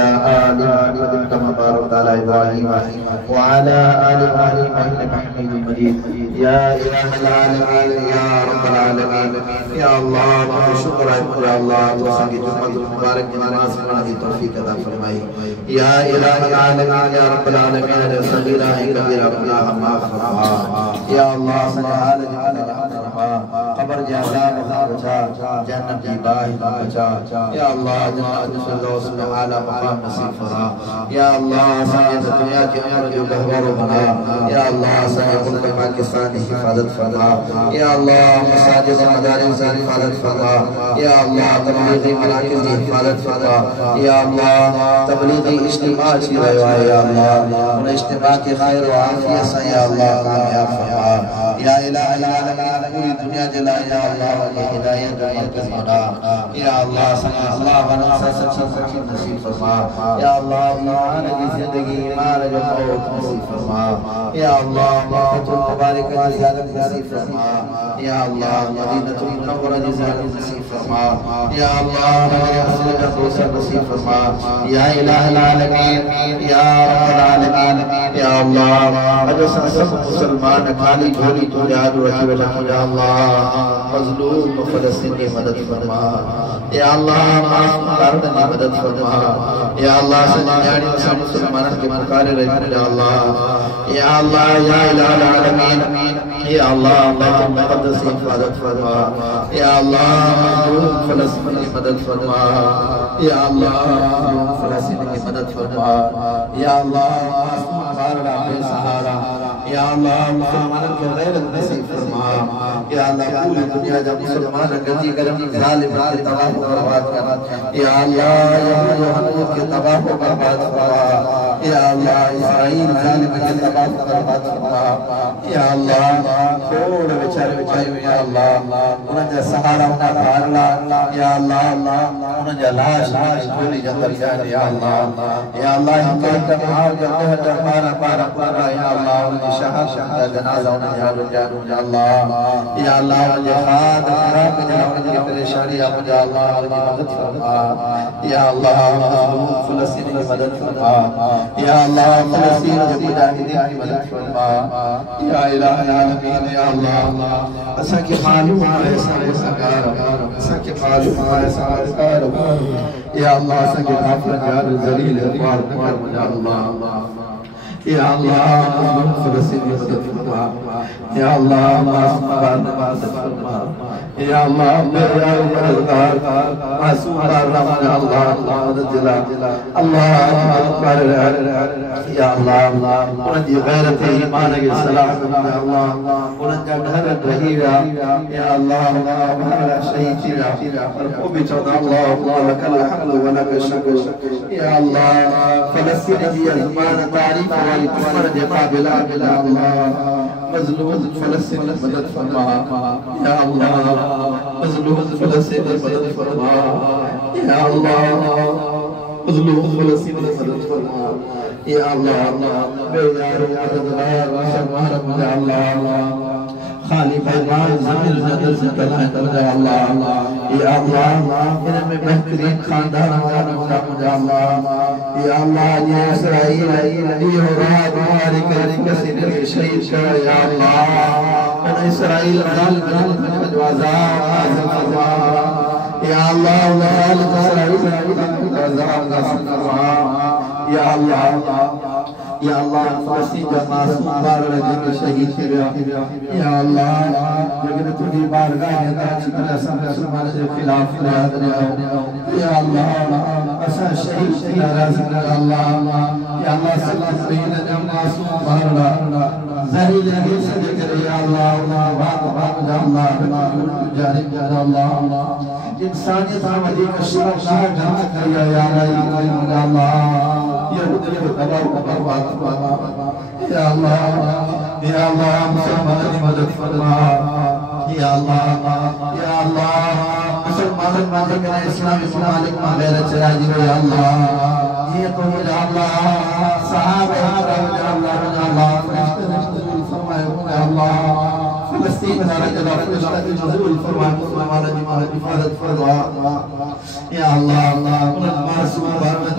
آل محمد كما باركت على إبراهيم وعلى آل إبراهيم إنك حميد مجيد يا إله العالمين يا رب العالمين يا الله شكر يا الله توسعي جمعة المبارك نماز پڑھنے توفیق عطا فرمائی يا إله العالمين يا رب العالمين صغيرا كبيرا گناہ معاف فرما يا الله سجعل قبر جزاء بچا جنت کی باہ بچا يا الله جنت الفردوس میں اعلی مقام نصیب فرما يا الله سید دنیا کے عمر جو گہوار بنا يا الله سید ملک پاکستان کی حفاظت فرما يا الله مساجد مدارس کی حفاظت فرما يا الله تبلیغی مراکز کی حفاظت فرما يا الله تبلیغی اجتماع کی رہا يا الله ان اجتماع کی خیر و عافیت سے يا الله کامیاب فرما يا الہ العالمین پوری دنیا جلا يا الله کی ہدایت مرکز بنا يا الله سنا اللہ بنا سچی نصیب فرما يا الله ایمان کی زندگی ایمان جو موت نصیب فرما يا الله برکت مبارک کی زیادت نصیب فرما يا الله مدینہ المنورہ کی زیادت نصیب فرما يا الله اصل الفردوس نصیب فرما يا الہ العالمین يا رب العالمین يا الله اجو سب مسلمان خالی جھولی تو یاد رکھ بیٹھا يا الله مظلوم فلسطین کی مدد فرما يا الله معصوم بھارت کی مدد فرما يا الله سنجاڑی وسا مسلمانوں کے مقارے رہے يا الله يا الله يا الہ العالمین يا الله بیت المقدس کی حفاظت فرما يا الله مظلوم فلسطین کی مدد فرما يا الله فلسطین کی مدد فرما يا الله معصوم بھارت بے سہارا يا الله مسلمانوں کے غیرت نصیب فرما يا الله پوری دنیا جب مسلمان گندی کرم ظالم کے تباہ و برباد کر يا الله یہود کے تباہ و برباد فرما يا الله اسرائیل ظالم کے تباہ و برباد فرما يا الله چھوڑ بیچارے يا الله انہاں جا سہارا انہاں بھارلا يا الله انہاں جا لاش جھولی جندر جان يا الله حکایت کا بھاؤ جندہ جمارا پارا پارا يا الله شہادت جنازہ انہاں جانو يا الله يا الله جہاد خراب جناب کی پریشانی یا يا الله مدد فرما يا الله فلسطین کی مدد فرما يا الله فلسطین کے مجاہدین کی مدد فرما يا الہ العالمین يا الله اسا کی معلوم ہے سرکار اسا کی معلوم ہے سرکار يا الله اسا کی غافل جار ذلیل اقوال نکر يا الله يا الله فلسطین کی مدد فرما يا الله معصوم بارد فرما يا الله میرا پروردگار معصوم بارد يا الله مدد جلا الله اکبر يا الله انہاں دی غیرت ایمان کے صلاح يا الله انہاں کا گھر رہی يا الله ہمارا شہید تیرا کو بھی چاہتا الله لك الحمد ولك الشكر يا الله فلسطین کی زبان تعریف والی کفر دے قابل يا الله مظلوم فلسطین مدد فرما يا الله مظلوم فلسطین مدد فرما يا الله مظلوم فلسطین مدد فرما يا الله بیدار مددگار شمار يا الله خالق ایمان زمین زدر سے پناہ يا الله يا الله انہیں میں بہترین خاندان يا الله يا الله يا اسرائیل یہ رات ہماری کسی دل کے شہید کرا يا الله انا اسرائیل ظالم مجوازات حاضر فرما يا الله ظالم اسرائیل مجوازات فرما يا الله يا الله فلسطین کا معصوم بارد کے شہید يا الله لیکن تجھے بارگاہ ہے چکر ایسا مسلمان کے خلاف فریاد يا الله ایسا شہید ناراض يا الله صلی اللہ علیہ وسلم معصوم بارد ذلیل ہے صدق يا الله يا الله جانب يا الله انسانیت ہماری کا شرف نہ جانت کریا يا الله یہود نے تباہ و برباد فرما يا الله مسلمان کی مدد فرما يا الله مسلمان مالک اسلامی ممالک میں غیرت چراجی يا الله یہ قوم يا الله صحابہ يا الله يا الله فلسطین میں رجل فرشتہ نزول فرما مسلمان کی حفاظت فرما يا الله معصوم بارد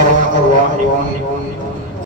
أرحم الراحمين